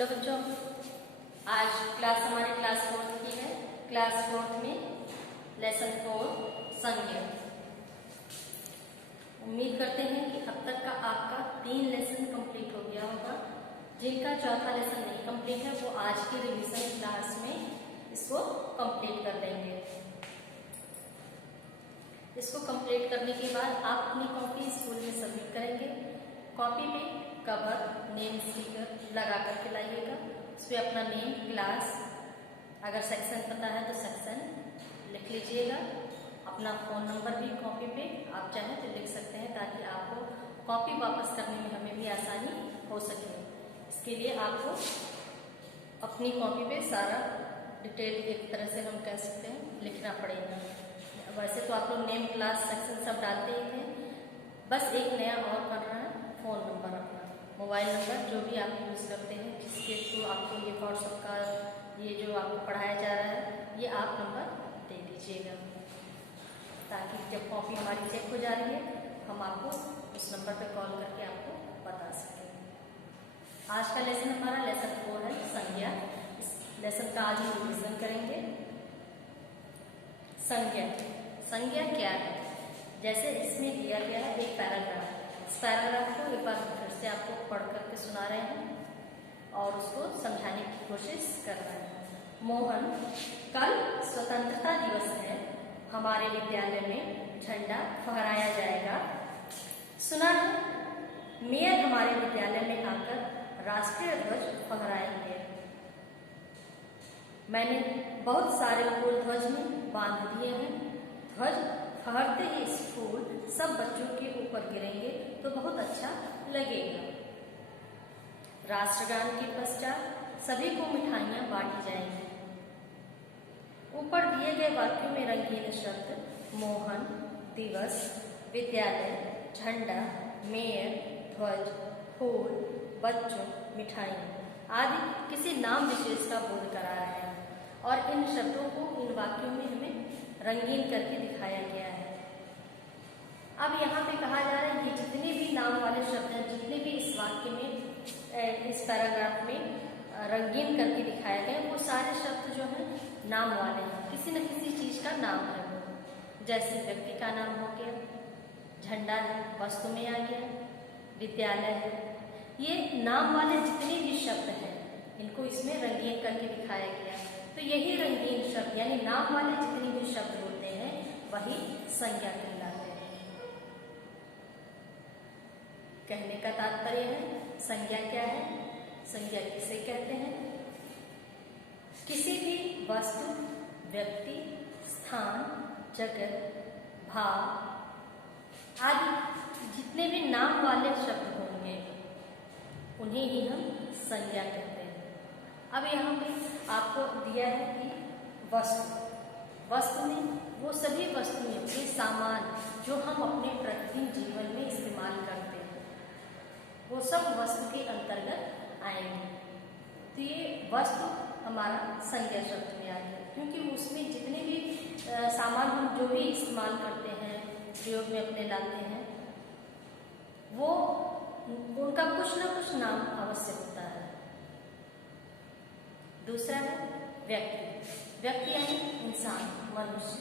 Hello बच्चों, आज हमारे क्लास 4 की है। क्लास 4 में लेसन 4 संज्ञा। उम्मीद करते हैं कि अब तक का आपका 3 लेसन कंप्लीट हो गया होगा। जिनका चौथा लेसन नहीं कंप्लीट है वो आज की रिवीजन क्लास में इसको कंप्लीट कर देंगे। इसको कंप्लीट करने के बाद आप अपनी कॉपी स्कूल में सबमिट करेंगे। कॉपी पे कवर, नेम स्टिकर लगा करके लाइएगा। उस पर अपना नेम, क्लास, अगर सेक्शन पता है तो सेक्शन लिख लीजिएगा। अपना फ़ोन नंबर भी कॉपी पे आप चाहें तो लिख सकते हैं, ताकि आपको कॉपी वापस करने में हमें भी आसानी हो सके। इसके लिए आपको अपनी कॉपी पे सारा डिटेल एक तरह से हम कह सकते हैं लिखना पड़ेगा। वैसे तो आप लोग नेम, क्लास, सेक्शन सब डालते ही थे, बस एक नया और करना है, फ़ोन नंबर, अपना मोबाइल नंबर जो भी आप यूज़ करते हैं, जिसके थ्रू आपको ये व्हाट्सएप का ये जो आपको पढ़ाया जा रहा है ये आप नंबर दे दीजिएगा, ताकि जब कॉपी हमारी चेक हो जा रही है हम आपको उस नंबर पर कॉल करके आपको बता सकें। आज का लेसन हमारा लेसन 4 है, संज्ञा। इस लेसन का आज हम रिवीजन करेंगे। संज्ञा, संज्ञा क्या है? जैसे इसमें दिया गया है एक पैराग्राफ। इस पैराग्राफ को एक बार फिर से आपको पढ़ करके सुना रहे हैं और उसको समझाने की कोशिश कर रहे हैं। मोहन, कल स्वतंत्रता दिवस है, हमारे विद्यालय में झंडा फहराया जाएगा। सुना है मेयर हमारे विद्यालय में आकर राष्ट्रीय ध्वज फहराएंगे। मैंने बहुत सारे फूल ध्वज में बांध दिए हैं। ध्वज फहरते ही फूल सब बच्चों के ऊपर गिरेंगे तो बहुत अच्छा लगेगा। राष्ट्रगान के पश्चात सभी को मिठाइयां बांटी जाएंगी। ऊपर दिए गए वाक्यों में रंगीन शब्द मोहन, दिवस, विद्यालय, झंडा, मेयर, ध्वज, फूल, बच्चों, मिठाइयां आदि किसी नाम विशेष का बोध करा रहे हैं और इन शब्दों को इन वाक्यों में हमें रंगीन करके दिखाया गया है। अब यहाँ पे कहा जा रहा है कि जितने भी नाम वाले शब्द हैं, जितने भी इस वाक्य में, इस पैराग्राफ में रंगीन करके दिखाया गया, वो सारे शब्द जो हैं नाम वाले हैं, किसी न किसी चीज का नाम है वो। जैसे व्यक्ति का नाम हो गया, झंडा है, वस्तु में आ गया, विद्यालय है। ये नाम वाले जितने भी शब्द हैं इनको इसमें रंगीन करके दिखाया गया है। तो यही रंगीन शब्द यानी नाम वाले जितने भी शब्द होते हैं वही संज्ञा कहलाते हैं। कहने का तात्पर्य है संज्ञा क्या है? संज्ञा किसे कहते हैं? किसी भी वस्तु, व्यक्ति, स्थान, जगह, भाव आदि जितने भी नाम वाले शब्द होंगे उन्हें ही हम संज्ञा कहते हैं। अब यहाँ पे आपको दिया है कि वस्तु में वो सभी वस्तुएं, वे सामान जो हम अपने प्रतिदिन जीवन में इस्तेमाल करते हैं वो सब वस्तु के अंतर्गत आएंगे। तो ये वस्तु हमारा संज्ञा शब्द में आ गया, क्योंकि उसमें जितने भी सामान हम जो भी इस्तेमाल करते हैं, प्रयोग में अपने लाते हैं, वो उनका कुछ न कुछ नाम अवश्य होता है। दूसरा है व्यक्ति। व्यक्ति यानी इंसान, मनुष्य।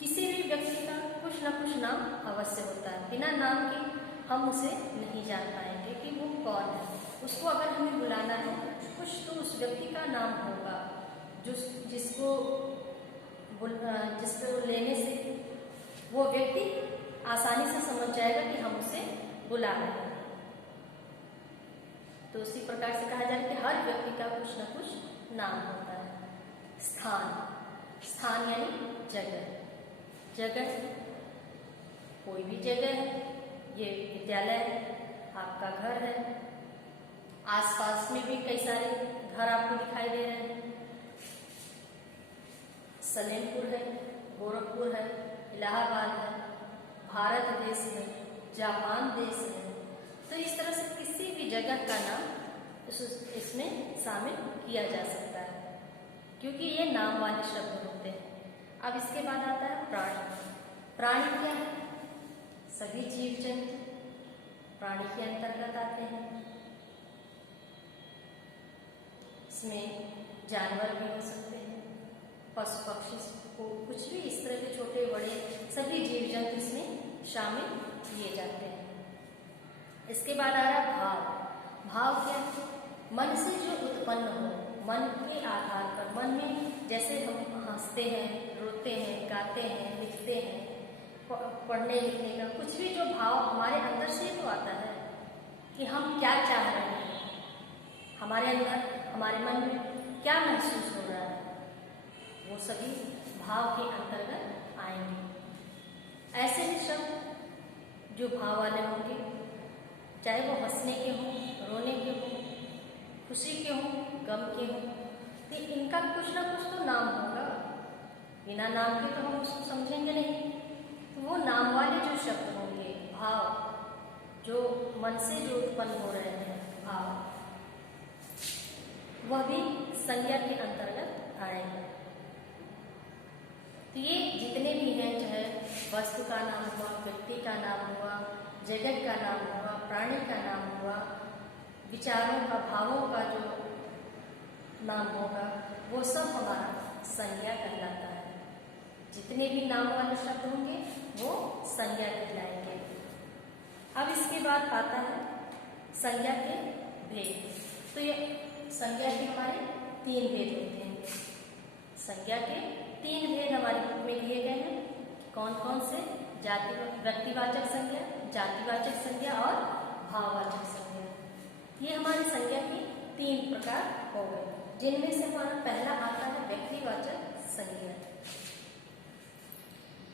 किसी भी व्यक्ति का कुछ न कुछ नाम अवश्य होता है। बिना नाम के हम उसे नहीं जान पाएंगे कि वो कौन है। उसको अगर हमें बुलाना है कुछ तो उस व्यक्ति का नाम होगा, जिसको लेने से वो व्यक्ति आसानी से समझ जाएगा कि हम उसे बुला रहे हैं। तो उसी प्रकार से कहा जाए कि हर व्यक्ति का कुछ न कुछ नाम होता है। स्थान, स्थान यानी जगह। जगह कोई भी जगह है, ये विद्यालय है, आपका घर है, आसपास में भी कई सारे घर आपको दिखाई दे रहे हैं। सलेमपुर है, गोरखपुर है, इलाहाबाद है, भारत देश है, जापान देश है। तो इस तरह से किसी भी जगह का नाम इसमें शामिल किया जा सकता है, क्योंकि ये नाम वाले शब्द होते हैं। अब इसके बाद आता है प्राणी। प्राणी क्या है? सभी जीव जंतु प्राणी के अंतर्गत आते हैं। इसमें जानवर भी हो सकते हैं, पशु पक्षी को कुछ भी इस तरह के छोटे बड़े सभी जीव जंतु इसमें शामिल किए जाते हैं। इसके बाद आ रहा भाव। भाव क्या है? मन से जो उत्पन्न हो, मन के आधार पर, मन में जैसे हम हंसते हैं, रोते हैं, गाते हैं, लिखते हैं, पढ़ने लिखने का कुछ भी जो भाव हमारे अंदर से तो आता है कि हम क्या चाह रहे हैं, हमारे अंदर हमारे मन में क्या महसूस हो रहा है, वो सभी भाव के अंतर्गत आएंगे। ऐसे ही शब्द जो भाव वाले होंगे, चाहे वो हंसने के हों, रोने के हों, खुशी के हों, गम के हों, तो इनका कुछ ना कुछ तो नाम होगा। बिना नाम के तो हम उसको समझेंगे नहीं। तो वो नाम वाले जो शब्द होंगे, भाव जो मन से जो उत्पन्न हो रहे हैं भाव, वह भी संज्ञा के अंतर्गत आएंगे। तो ये जितने भी हैं, चाहे वस्तु का नाम हुआ, व्यक्ति का नाम हुआ, जगत का नाम हुआ, प्राणी का नाम हुआ, विचारों का, भावों का जो नाम होगा, वो सब हमारा संज्ञा कहलाता है। जितने भी नाम वाले शब्द होंगे वो संज्ञा कहलाएंगे। अब इसके बाद आता है संज्ञा के भेद। तो ये संज्ञा के हमारे 3 भेद होते हैं। संज्ञा के 3 भेद हमारे बुक में दिए गए हैं। कौन कौन से? जाति व्यक्तिवाचक संज्ञा, जातिवाचक संज्ञा और भाववाचक संज्ञा। ये हमारी संज्ञा के 3 प्रकार हो गए, जिनमें से हमारा पहला आता है व्यक्तिवाचक संज्ञा।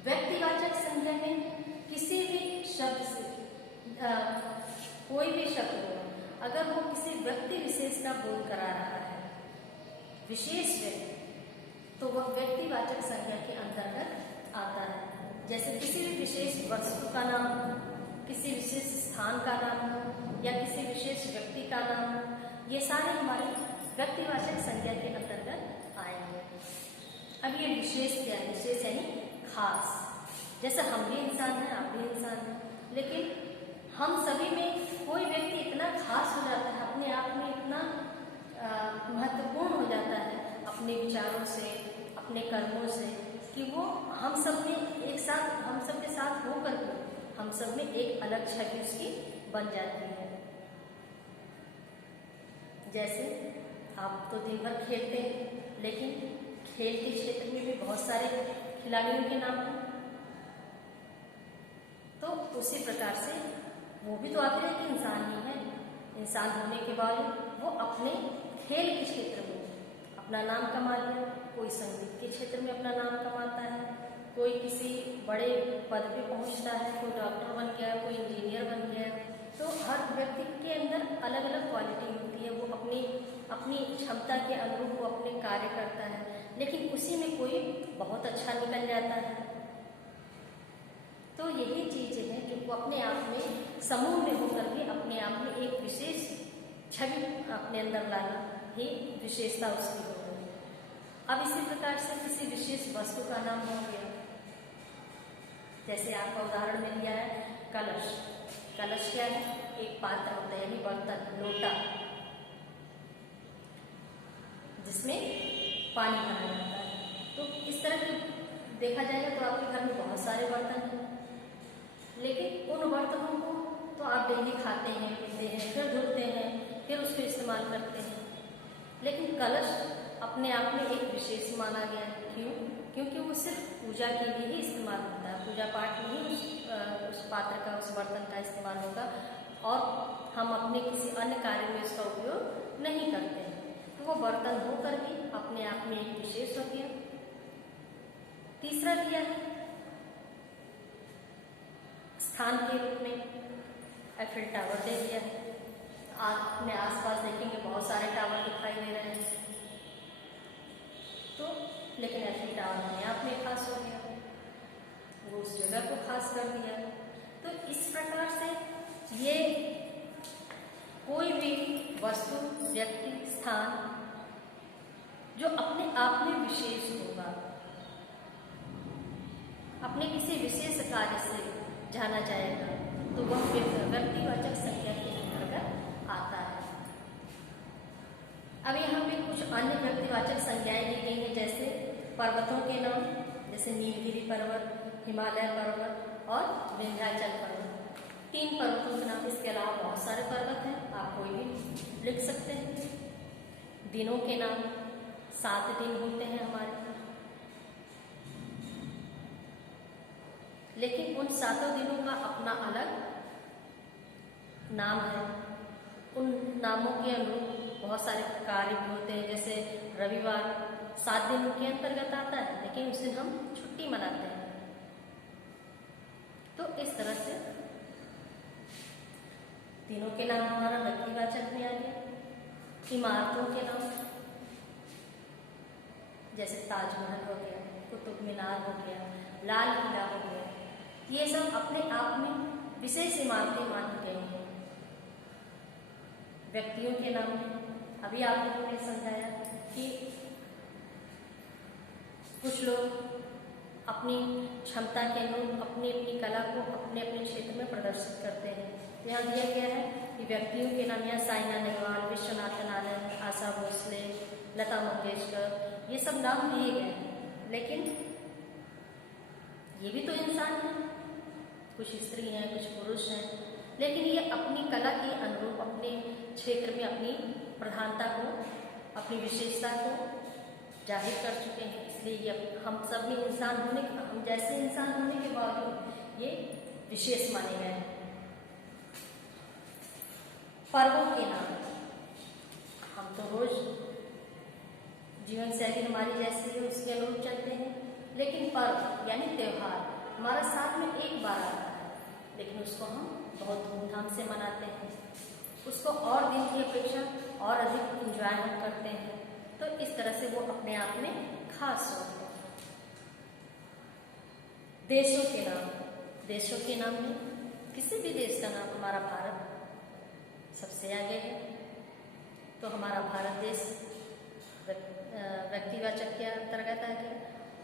व्यक्तिवाचक संज्ञा में किसी भी शब्द से कोई भी शब्द हो, अगर वो किसी व्यक्ति विशेष का बोध करा रहा है, विशेष व्यक्ति, तो वह व्यक्तिवाचक संज्ञा के अंतर्गत आता है। जैसे किसी भी विशेष वस्तु का नाम हो, किसी विशेष स्थान का नाम हो, या किसी विशेष व्यक्ति का नाम हो, ये सारे हमारे व्यक्तिवाचक संज्ञा के अंतर्गत आएंगे। अब ये विशेष क्या है? विशेष यानी खास। जैसे हम भी इंसान हैं, आप भी इंसान हैं, लेकिन हम सभी में कोई व्यक्ति इतना खास हो जाता है, अपने आप में इतना महत्वपूर्ण हो जाता है अपने विचारों से, अपने कर्मों से, कि वो हम सब में एक साथ, हम सब के साथ होकर भी हम सब में एक अलग छवि उसकी बन जाती है। जैसे आप तो दिन भर खेलते हैं, लेकिन खेल के क्षेत्र में भी बहुत सारे खिलाड़ियों के नाम हैं, तो उसी प्रकार से वो भी तो आखिर एक इंसान ही है। इंसान होने के बाद वो अपने खेल के क्षेत्र में अपना नाम कमा लिया, कोई संगीत के क्षेत्र में अपना नाम कमाता है, कोई किसी बड़े पद पे पहुंचता है, कोई डॉक्टर बन गया, कोई इंजीनियर बन गया। तो हर व्यक्ति के अंदर अलग अलग क्वालिटी होती है, वो अपनी क्षमता के अनुरूप वो अपने कार्य करता है, लेकिन उसी में कोई बहुत अच्छा निकल जाता है। तो यही चीजें हैं जो वो अपने आप में समूह में होकर के अपने आप में एक विशेष छवि अपने अंदर लाना ही विशेषता उसकी हो गई। अब इसी प्रकार से किसी विशेष वस्तु का नाम हो गया, जैसे आपका उदाहरण में लिया है कलश। कलश क्या है? एक पात्र होता है, यानी बर्तन, लोटा, जिसमें पानी भरा जाता है। तो इस तरह की देखा जाएगा तो आपके घर में बहुत सारे बर्तन हैं, लेकिन उन बर्तनों को तो आप डेली खाते हैं, पीते हैं, फिर धुलते हैं, फिर उसको इस्तेमाल करते हैं। लेकिन कलश अपने आप में एक विशेष माना गया है। क्यों? क्योंकि वो सिर्फ पूजा के लिए ही इस्तेमाल होता है, पूजा पाठ में ही उस पात्र का, उस बर्तन का इस्तेमाल होगा, और हम अपने किसी अन्य कार्य में उसका उपयोग नहीं करते हैं। तो वो बर्तन होकर भी अपने आप में एक विशेष हो गया। तीसरा दिया है स्थान के रूप में एफिल टावर दे दिया है। आप अपने आसपास देखेंगे बहुत सारे टावर दिखाई दे रहे हैं, तो लेकिन एफिल टावर अपने आप में खास हो गया, वो उस जगह को खास कर दिया। तो इस प्रकार से ये कोई भी वस्तु, व्यक्ति, स्थान जो अपने आप में विशेष होगा, अपने किसी विशेष कार्य से जाना जाएगा, तो वह व्यक्तिवाचक संज्ञा के अंतर्गत आता है। अब यहाँ पे कुछ कुछ अन्य व्यक्तिवाचक संज्ञाएं दी गई हैं, जैसे पर्वतों के नाम, जैसे नीलगिरी पर्वत, हिमालय पर्वत और विंध्याचल पर्वत। 3 पर्वतों के नाम। इसके अलावा बहुत सारे पर्वत हैं, आप कोई भी लिख सकते हैं। दिनों के नाम, 7 दिन होते हैं हमारे, लेकिन उन 7 दिनों का अपना अलग नाम है। उन नामों के अनुरूप बहुत सारे कार्य भी होते हैं, जैसे रविवार 7 दिनों के अंतर्गत आता है, लेकिन उस दिन हम छुट्टी मनाते हैं। तो इस तरह से दिनों के नाम हमारा व्यक्तिवाचक में आ गया। इमारतों के नाम, जैसे ताजमहल हो गया, कुतुब मीनार हो गया, लाल किला हो गया, ये सब अपने आप में विशेष इमारतें मानी गई हैं। व्यक्तियों के नाम में अभी आप लोगों ने समझाया कि कुछ लोग अपनी क्षमता के अनुरूप अपनी अपनी कला को अपने अपने क्षेत्र में प्रदर्शित करते हैं। यहाँ दिया गया है कि व्यक्तियों के नाम यहाँ साइना नेहवाल, विश्वनाथन आनंद, आशा भोसले, लता मंगेशकर, ये सब नाम दिए गए हैं, लेकिन ये भी तो इंसान है। कुछ स्त्री हैं, कुछ पुरुष हैं, लेकिन ये अपनी कला के अनुरूप अपने क्षेत्र में अपनी प्रधानता को, अपनी विशेषता को जाहिर कर चुके हैं। इसलिए ये हम सब में इंसान होने, हम जैसे इंसान होने के बावजूद ये विशेष माने गए हैं। पर्वों के नाम, हम तो रोज जीवन शैली हमारी जैसी है उसके अनुरूप चलते हैं, लेकिन पर्व यानी त्योहार हमारा साल में एक बार आता है, लेकिन उसको हम बहुत धूमधाम से मनाते हैं। उसको और दिन की अपेक्षा और अधिक इंजॉय हम करते हैं। तो इस तरह से वो अपने आप में खास होते हैं। देशों के नाम, देशों के नाम में किसी भी देश का नाम, हमारा भारत सबसे आगे है। तो हमारा भारत देश व्यक्तिवाचक के अंतर्गत आ गया।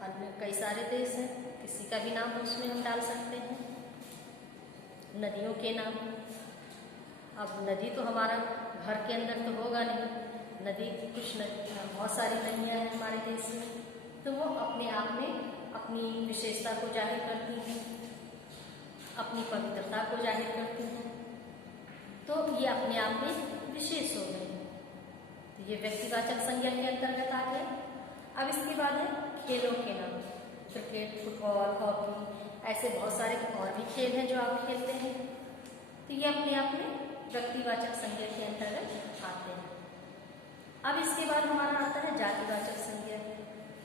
अन्य कई सारे देश हैं, किसी का भी नाम उसमें हम डाल सकते हैं। नदियों के नाम, अब नदी तो हमारा घर के अंदर तो होगा नहीं, नदी कुछ बहुत सारी नदियाँ हैं हमारे देश में, तो वो अपने आप में अपनी विशेषता को जाहिर करती हैं, अपनी पवित्रता को जाहिर करती हैं। तो ये अपने आप में विशेष हो गए। तो ये व्यक्तिवाचक संज्ञा के अंतर्गत आ गए। अब इसके बाद है खेलों के नाम। क्रिकेट, फुटबॉल, हॉकी, ऐसे बहुत सारे और भी खेल हैं जो आप खेलते हैं। तो ये अपने आप में व्यक्तिवाचक संज्ञा के अंतर्गत आते हैं। अब इसके बाद हमारा आता है जातिवाचक संज्ञा।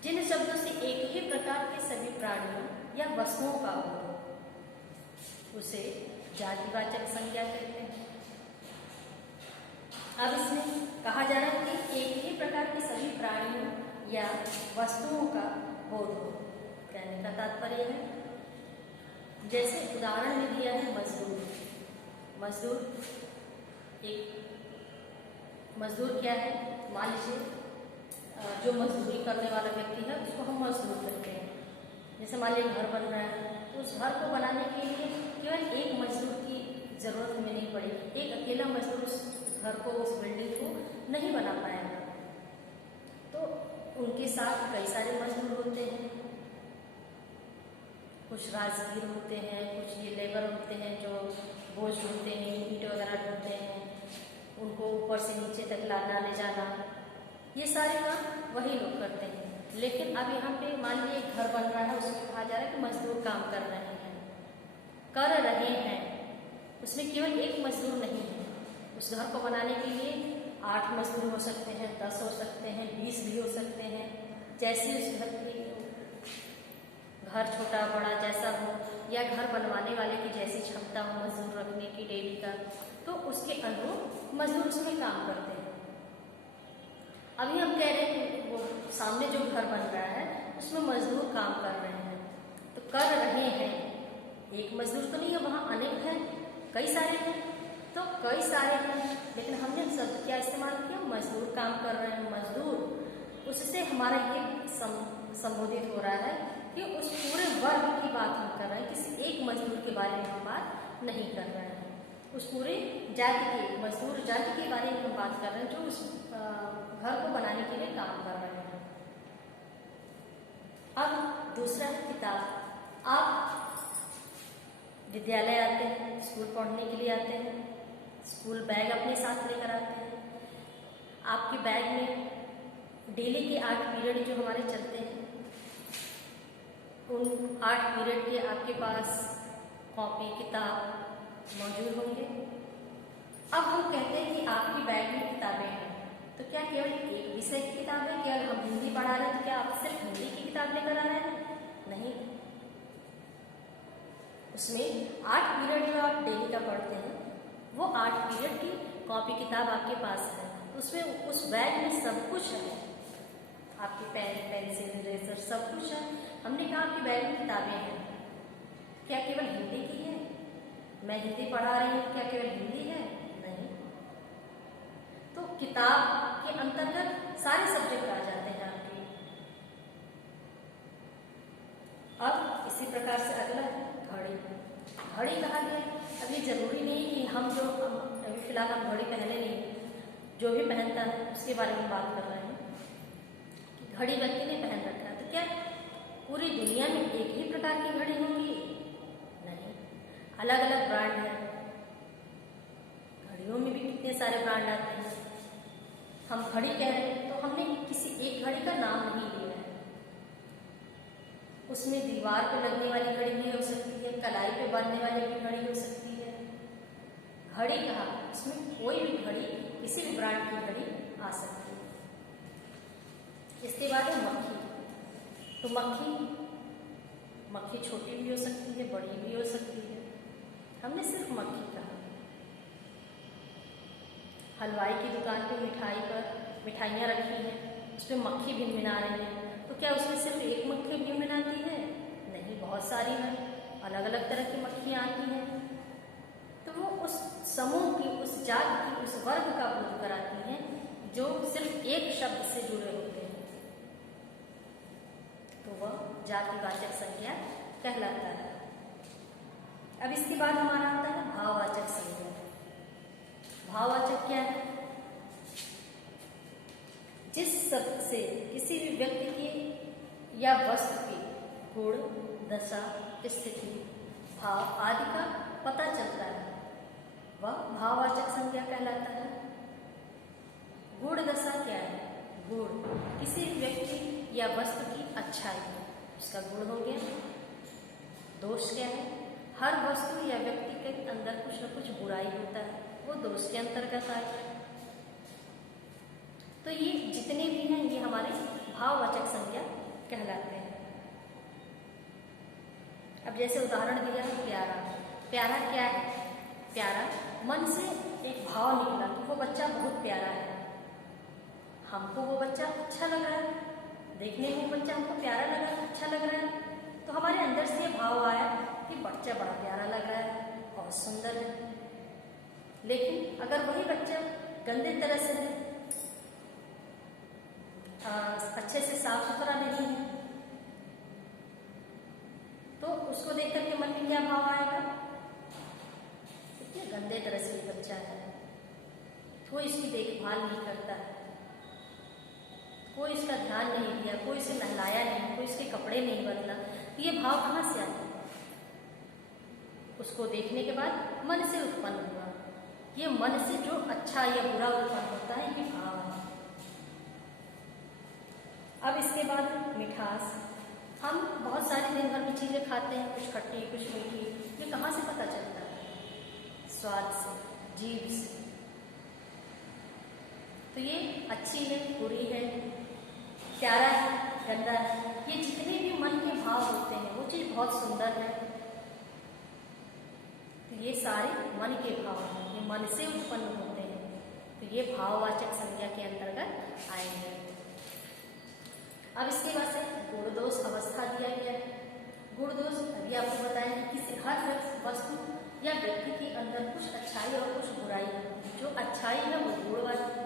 जिन शब्दों से एक ही प्रकार के सभी प्राणियों या वस्तुओं का हो, उसे जातिवाचक संज्ञा कहते हैं। अब इसमें कहा जा रहा है कि एक ही प्रकार के सभी प्राणियों या वस्तुओं का बोध हो, कहने का तात्पर्य है। जैसे उदाहरण में दिया है मजदूर। मजदूर एक मजदूर क्या है, मान लीजिए जो मजदूरी करने वाला व्यक्ति है उसको हम मजदूर कहते हैं। जैसे मान लीजिए घर बन रहा है, तो उस घर को बनाने के लिए केवल एक मजदूर की जरूरत हमें नहीं पड़ेगी। एक अकेला मजदूर उस घर को, उस बिल्डिंग को नहीं बना पाएगा। तो उनके साथ कई सारे मजदूर होते हैं, कुछ राजगीर होते हैं, कुछ ये लेबर होते हैं जो बोझ ढोते हैं, ईंट वगैरह ढोते हैं, उनको ऊपर से नीचे तक लाना ले जाना, ये सारे काम वही लोग करते हैं। लेकिन अब यहाँ पे मान लीजिए एक घर बन रहा है, उसमें कहा जा रहा है कि मजदूर काम कर रहे हैं, उसमें केवल एक मजदूर नहीं है। उस घर को बनाने के लिए 8 मजदूर हो सकते हैं, 10 हो सकते हैं, 20 भी हो सकते हैं। जैसे उस घर की, घर छोटा बड़ा जैसा हो, या घर बनवाने वाले की जैसी क्षमता हो मजदूर रखने की डेली का, तो उसके अनुरूप मजदूर उसमें काम करते हैं। अभी हम कह रहे हैं कि वो सामने जो घर बन रहा है उसमें मजदूर काम कर रहे हैं, तो कर रहे हैं, एक मजदूर तो नहीं है, वहाँ अनेक हैं, कई सारे हैं। तो कई सारे हैं, लेकिन हमने शब्द क्या इस्तेमाल किया, मजदूर काम कर रहे हैं। मजदूर, उससे हमारा ये संबोधित हो रहा है कि उस पूरे वर्ग की बात हम कर रहे हैं, किसी एक मजदूर के बारे में हम बात नहीं कर रहे हैं। उस पूरे जाति के, मजदूर जाति के बारे में हम बात कर रहे हैं, जो उस घर को बनाने के लिए काम कर रहे हैं। अब दूसरा है किताब। आप विद्यालय आते हैं, स्कूल पढ़ने के लिए आते हैं, स्कूल बैग अपने साथ लेकर आते हैं। आपके बैग में डेली के 8 पीरियड जो हमारे चलते हैं, उन 8 पीरियड के आपके पास कॉपी किताब मौजूद होंगे। अब हम कहते हैं कि आपके बैग में किताबें हैं, तो क्या केवल एक विषय की किताब है? केवल हम हिंदी पढ़ा रहे हैं तो क्या आप सिर्फ हिंदी की किताब लेकर आ रहे हैं? नहीं, उसमें 8 पीरियड जो आप डेली का पढ़ते हैं, वो 8 पीरियड की कॉपी किताब आपके पास है। उसमें उस बैग में सब कुछ है, आपकी पेन पेंसिल इरेजर सब कुछ है। हमने कहा आपके बैग में किताबें हैं, क्या केवल हिंदी की है? मैं हिंदी पढ़ा रही हूँ, क्या केवल हिंदी है? नहीं। तो किताब के अंतर्गत सारे सब्जेक्ट आ जाते हैं आपके। अब इसी प्रकार से अगला घड़ी। घड़ी कहा गया, अब ये जरूरी नहीं कि हम जो अभी फिलहाल हम घड़ी पहने नहीं, जो भी पहनता है उसके बारे में बात कर रहे हैं कि घड़ी व्यक्ति ने पहन रखा है, तो क्या पूरी दुनिया में एक ही प्रकार की घड़ी होगी? नहीं, अलग अलग ब्रांड है। घड़ियों में भी कितने सारे ब्रांड आते हैं। हम घड़ी कह रहे हैं तो हमने किसी एक घड़ी का नाम नहीं लिया है। उसमें दीवार पे लगने वाली घड़ी भी हो सकती है, कलाई पे बांधने वाली भी घड़ी हो सकती है। घड़ी कहा, उसमें कोई भी घड़ी, किसी भी ब्रांड की घड़ी आ सकती है। इसके बाद है मक्खी। तो मक्खी छोटी भी हो सकती है, बड़ी भी हो सकती है। हमने सिर्फ मक्खी कहा। हलवाई की दुकान पे मिठाई पर मिठाइयाँ रखी हैं, उसमें मक्खी भिनभिना रही है, तो क्या उसमें सिर्फ एक मक्खी भिनभिनाती है? नहीं, बहुत सारी हैं, अलग अलग तरह की मक्खियाँ आती हैं। तो वो उस समूह की, उस जाति की, उस वर्ग का बोध कराती हैं जो सिर्फ एक शब्द से जुड़े होते हैं, तो वह जातिवाचक संज्ञा कहलाता है। अब इसके बाद हमारा आता है भाववाचक संज्ञा। भाववाचक क्या है? जिस शब्द से किसी भी व्यक्ति की या वस्तु की गुण, दशा, स्थिति, भाव आदि का पता चलता है, वह भाववाचक संज्ञा कहलाता है। गुण दशा क्या है? गुण किसी व्यक्ति या वस्तु की अच्छाई, उसका गुण हो गया। दोष क्या है? हर वस्तु या व्यक्ति के अंदर कुछ न कुछ बुराई होता है, वो दोष के अंतर्गत आएगा। तो ये जितने भी हैं ये हमारे भाववाचक संज्ञा कहलाते हैं। अब जैसे उदाहरण दिया है प्यारा। प्यारा क्या है? प्यारा मन से एक भाव निकला कि वो बच्चा बहुत प्यारा है, हमको वो बच्चा अच्छा लग रहा है, देखने में वो बच्चा हमको प्यारा लगा, अच्छा लग रहा है, तो हमारे अंदर से ये भाव आया कि बच्चा बड़ा प्यारा लग रहा है, बहुत सुंदर है। लेकिन अगर वही बच्चा गंदे तरह से अच्छे से साफ सुथरा नहीं है, तो उसको देख करके मन में क्या भाव आएगा? इतने गंदे तरह से बच्चा है, कोई इसकी देखभाल नहीं करता है, कोई इसका ध्यान नहीं दिया, कोई इसे नहलाया नहीं, कोई इसके कपड़े नहीं बदला, तो ये भाव कहाँ से आया? उसको देखने के बाद मन से उत्पन्न हुआ। ये मन से जो अच्छा या बुरा उत्पन्न होता है, ये भाव है। अब इसके बाद मिठास। हम बहुत सारे दिन भर में चीजें खाते हैं, कुछ खट्टी कुछ मीठी, ये कहाँ से पता चलता है? स्वाद से, जीभ से। तो ये अच्छी है, बुरी है, प्यारा है, गंदा है, ये जितने भी मन के भाव होते हैं, वो चीज बहुत सुंदर है, तो ये सारे मन के भाव हैं, ये मन से उत्पन्न होते हैं, तो ये भाववाचक संज्ञा के अंतर्गत आएंगे। अब इसके बाद से गुण दोष अवस्था दिया गया है। गुण दोष अभी आपको बताएं कि किसी हर वस्तु या व्यक्ति के अंदर कुछ अच्छाई और कुछ बुराई है। जो अच्छाई है वो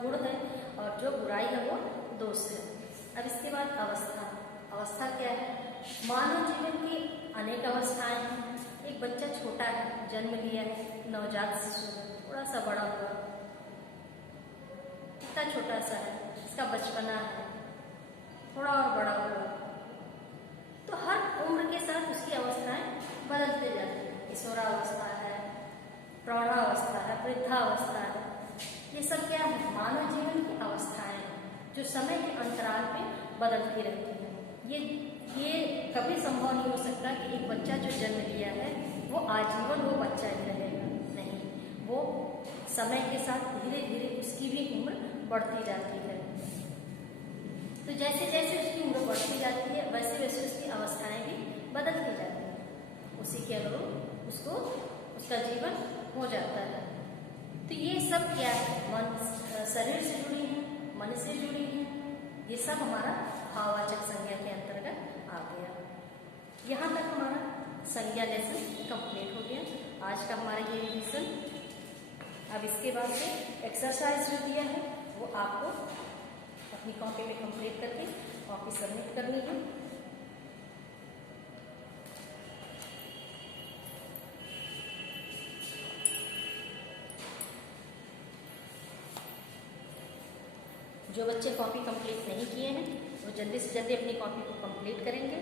गुण है और जो बुराई है वो दोष है। अब इसके बाद अवस्था। अवस्था क्या है? मानव जीवन की अनेक अवस्थाएं हैं। एक बच्चा छोटा है, जन्म लिया है, नवजात शिशु है, थोड़ा सा बड़ा हुआ, इतना छोटा सा है, इसका बचपना है, थोड़ा और बड़ा हुआ, तो हर उम्र के साथ उसकी अवस्थाएं बदलते जाती हैं। किशोरावस्था है, प्रौढ़ावस्था है, वृद्धावस्था है, ये सब क्या है? मानव जीवन की अवस्थाएं हैं जो समय के अंतराल पे बदलती रहती हैं। ये कभी संभव नहीं हो सकता कि एक बच्चा जो जन्म लिया है वो आजीवन वो बच्चा ही रहेगा, नहीं, वो समय के साथ धीरे धीरे उसकी भी उम्र बढ़ती जाती है। तो जैसे जैसे उसकी उम्र बढ़ती जाती है वैसे वैसे उसकी अवस्थाएं भी बदलती जाती हैं, उसी के अनुरूप उसको उसका जीवन हो जाता है। तो ये सब क्या है? मन, शरीर से जुड़ी है, मन से जुड़ी है, ये सब हमारा भाववाचक संज्ञा के अंतर्गत आ गया। यहाँ तक हमारा संज्ञा लेसन कंप्लीट हो गया। आज का हमारा ये रिवीजन। अब इसके बाद से एक्सरसाइज जो दिया है वो आपको अपनी कॉपी में कंप्लीट करके कॉपी सबमिट करनी है। जो बच्चे कॉपी कंप्लीट नहीं किए हैं वो जल्दी से जल्दी अपनी कॉपी को कंप्लीट करेंगे।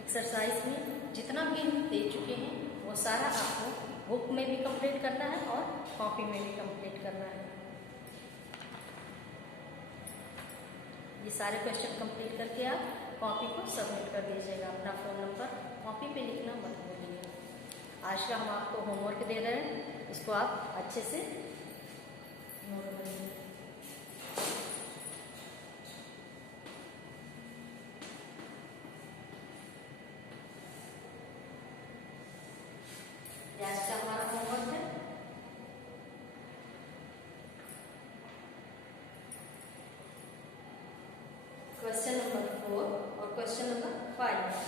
एक्सरसाइज में जितना भी हम दे चुके हैं वो सारा आपको बुक में भी कंप्लीट करना है और कॉपी में भी कंप्लीट करना है। ये सारे क्वेश्चन कंप्लीट करके आप कॉपी को सबमिट कर दीजिएगा। अपना फ़ोन नंबर कॉपी पे लिखना मत भूलिए। आज का हम आपको होमवर्क दे रहे हैं, इसको आप अच्छे से नोट करिए। आज का हमारा होमवर्क है क्वेश्चन नंबर 4 और क्वेश्चन नंबर 5।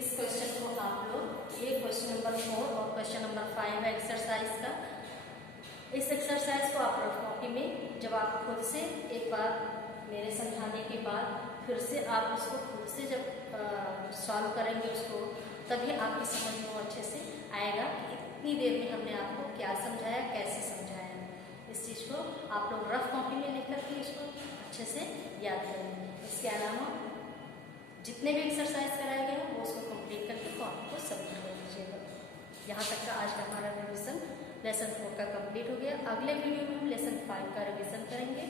इस क्वेश्चन को आप लोग, ये क्वेश्चन नंबर 4 और क्वेश्चन नंबर 5 है एक्सरसाइज का। इस एक्सरसाइज को आप रफ कॉपी में जब आप खुद से एक बार मेरे समझाने के बाद फिर से आप उसको खुद से जब सॉल्व करेंगे उसको, तभी आपकी समझ में अच्छे से आएगा कि इतनी देर में हमने आपको क्या समझाया, कैसे समझाया। इस चीज़ को आप लोग रफ कॉपी में लिख करके इसको अच्छे से याद करेंगे। इसके अलावा जितने भी एक्सरसाइज कराए गए हैं वो उसको कंप्लीट करके कॉपी को सबमिट कर दीजिएगा। यहाँ तक का आज का हमारा रिवीजन लेसन 4 का कंप्लीट हो गया। अगले वीडियो में हम लेसन 5 का रिवीजन करेंगे।